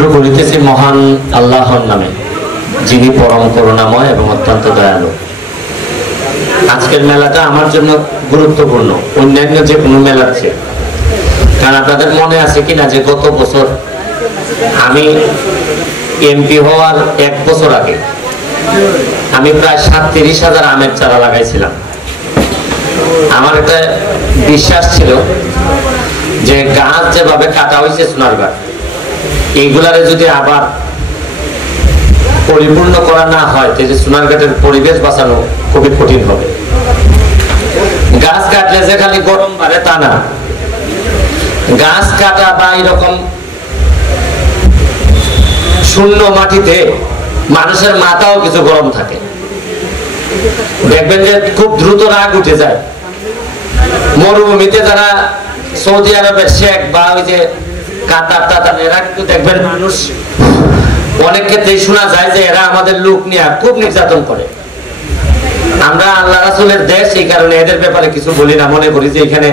শুরু করিতেছি মহান আল্লাহর নামে, যিনি পরম করুণাময় এবং অত্যন্ত দয়ালু। আজকের মেলাটা আমার জন্য গুরুত্বপূর্ণ অন্যান্য যে কোনো মেলার চেয়ে। কারণ আপনাদের মনে আছে কিনা যে গত বছর আমি এমপি হওয়ার 1 বছর আগে আমি প্রায় 37,000 আমের চারা লাগাইছিলাম। আমার একটা বিশ্বাস ছিল যে গাছ যেভাবে কাটা হয়েছে সোনারগাঁ, এইগুলারে যদি আবার পরিপূর্ণ করা না হয় তাহলে সোনারগাঁটের পরিবেশ বাঁচানো খুবই কঠিন হবে। গাছ কাটলে যে খালি গরম বাড়ে তা না, গাছ কাটা বা এরকম শূন্য মাটিতে মানুষের মাথাও কিছু গরম থাকে। দেখবেন যে খুব দ্রুত রাগ উঠে যায়। মরুভূমিতে যারা সৌদি আরবের শেখ বা ওই যে কাতার টাতার, এরা কিন্তু দেখবেন মানুষ অনেক ক্ষেত্রেই শোনা যায় যে এরা আমাদের লোক নিয়ে খুব নির্যাতন করে। আমরা আল্লাহ রাসূলের দেশ, এই কারণে এদের ব্যাপারে কিছু বলি না, মনে করি যে এখানে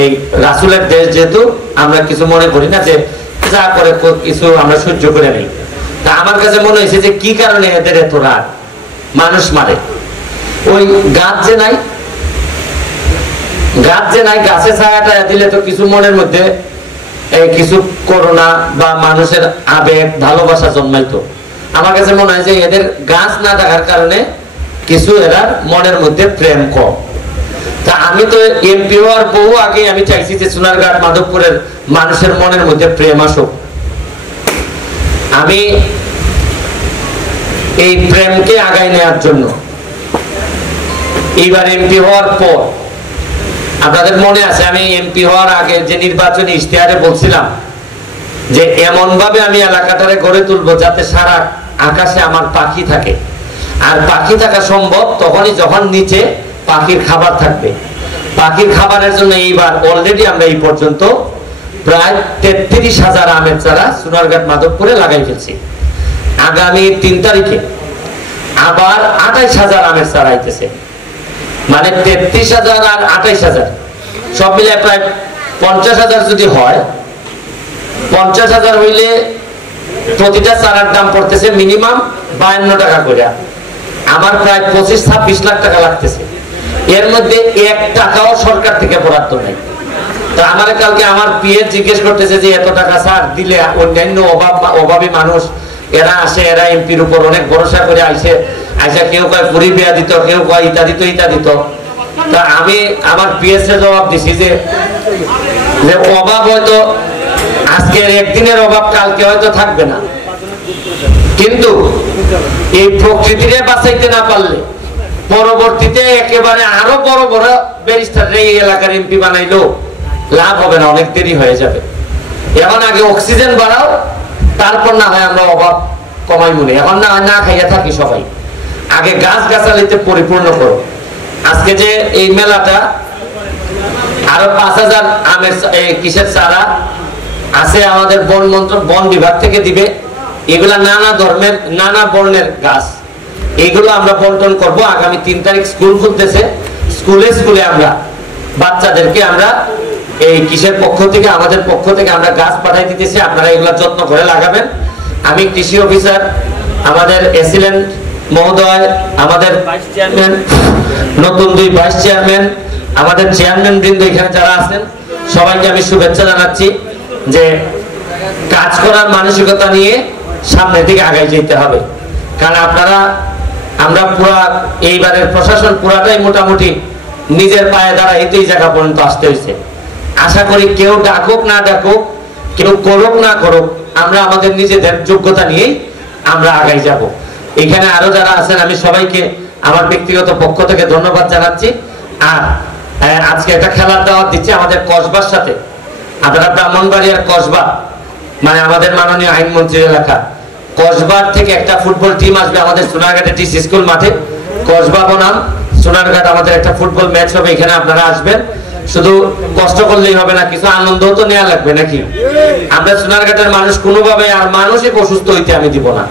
এই রাসূলের দেশ যেহেতু আমরা কিছু মনে করি না, যে যা করে কিছু আমরা সহ্য করে নেই। তা আমার কাছে মনে হয়েছে যে কি কারণে এদের এত রাগ, মানুষ মারে। ওই গাছ যে নাই, গাছে ছায়াটা দিলে তো কিছু মনের মধ্যে কিছু করোনা বা মানুষের আবেগ ভালোবাসা জন্মাইতো। আমার কাছে মনে হয় যে এদের গাছ না থাকার কারণে কিছু এরা মনের মধ্যে প্রেম কম। তা আমি তো এমপি হওয়ার বহু আগে আমি চাইছি যে সোনারঘাট মাধবপুরের মানুষের মনের মধ্যে প্রেম আসুক। আমি এই প্রেমকে আগায় নেওয়ার জন্য এইবার এমপি হওয়ার পর, আপনাদের মনে আছে আমি এমপি হওয়ার আগে যে নির্বাচনী ইশতেহারে বলছিলাম যে এমন ভাবে আমি এলাকাটারে গড়ে তুলবো যাতে সারা আকাশে আমার পাখি থাকে। আর পাখি থাকা সম্ভব তখনই যখন নিচে পাখির খাবার থাকবে। পাখির খাবারের জন্য এইবার অলরেডি আমরা এই পর্যন্ত প্রায় 33,000 আমের চারা সোনারঘাট মাধবপুরে লাগাই ফেলছি। আগামী 3 তারিখে আবার 28,000 আমের চারা আইতেছে। মানে 33,000 আর 28,000 সব মিলে প্রায় 50,000 যদি হয়, 50,000 হইলে প্রতিটা চারার দাম পড়তেছে মিনিমাম 52 টাকা করে। আমার প্রায় 25-26 লাখ টাকা লাগতেছে। এর মধ্যে 1 টাকাও সরকার থেকে বরাদ্দ নাই। তো আমার কালকে আমার পিএ জিজ্ঞেস করতেছে যে এত টাকা স্যার দিলে অন্যান্য অভাবী মানুষ এরা আসে, এরা এমপির উপর অনেক ভরসা করে আইসা কেউ কয় পুরি বিয়া দিত, কেউ কয় ইটা দিত ইটা দিত। তা আমি আমার পিএস এর জবাব দিছি যে অভাব হয়তো আজকের একদিনের অভাব কালকে হয়তো থাকবে না, কিন্তু এই প্রকৃতিরে বাঁচাইতে না পারলে পরবর্তীতে একেবারে আরো বড় বড় ব্যারিস্টার এই এলাকার এমপি বানাইলো লাভ হবে না, অনেক দেরি হয়ে যাবে। এখন আগে অক্সিজেন বাড়াও, তারপর না হয় আমরা অভাব কমাই মনে। এখন না হয় না খাইয়া থাকি সবাই, আগে গাছ গাছালিতে পরিপূর্ণ করো। আজকে যে এই মেলাটা আরো 5,000 আমের কিসের চারা আছে আমাদের বন বিভাগ থেকে দিবে। এগুলা নানা ধর্মের নানা বর্ণের গাছ, এইগুলো আমরা বন্টন করব। আগামী 3 তারিখ স্কুল খুলতেছে, স্কুলে আমরা বাচ্চাদেরকে আমরা এই কিসের পক্ষ থেকে, আমাদের পক্ষ থেকে আমরা গাছ পাঠাই দিতেছি। আপনারা এগুলা যত্ন করে লাগাবেন। আমি কৃষি অফিসার, আমাদের এসিলেন্ট মহোদয়, আমাদের ভাইস চেয়ারম্যান, নতুন 2 ভাইস চেয়ারম্যান, আমাদের চেয়ারম্যান বৃন্দ এখানে যারা আছেন সবাইকে আমি শুভেচ্ছা জানাচ্ছি যে কাজ করার মানসিকতা নিয়ে সামনের দিকে আগায় যেতে হবে। কারণ আমরা পুরা এইবারের প্রশাসন পুরাটাই মোটামুটি নিজের পায়ে দাঁড়াইতে এই জায়গা পর্যন্ত আসতে হয়েছে। আশা করি কেউ ডাকুক না ডাকুক, কেউ করুক না করুক, আমরা আমাদের নিজেদের যোগ্যতা নিয়েই আমরা আগাই যাব। এখানে আরো যারা আছেন আমি সবাইকে আমার ব্যক্তিগত পক্ষ থেকে ধন্যবাদ জানাচ্ছি। আর আজকে একটা খেলার দাওয়াত দিচ্ছি আমাদের কসবার সাথে। আপনারা ব্রাহ্মণবাড়িয়ার কসবা, মানে আমাদের মাননীয় আইনমন্ত্রীর এলাকা, কসবার থেকে একটা ফুটবল টিম আসবে আমাদের সোনারঘাটের টিস স্কুল মাঠে। কসবা বনাম সোনারঘাট আমাদের একটা ফুটবল ম্যাচ হবে, এখানে আপনারা আসবেন। শুধু কষ্ট করলেই হবে না, কিছু আনন্দও তো নেওয়া লাগবে নাকি? আমরা সোনারঘাটের মানুষ কোনোভাবে আর মানসিক অসুস্থ হইতে আমি দিব না।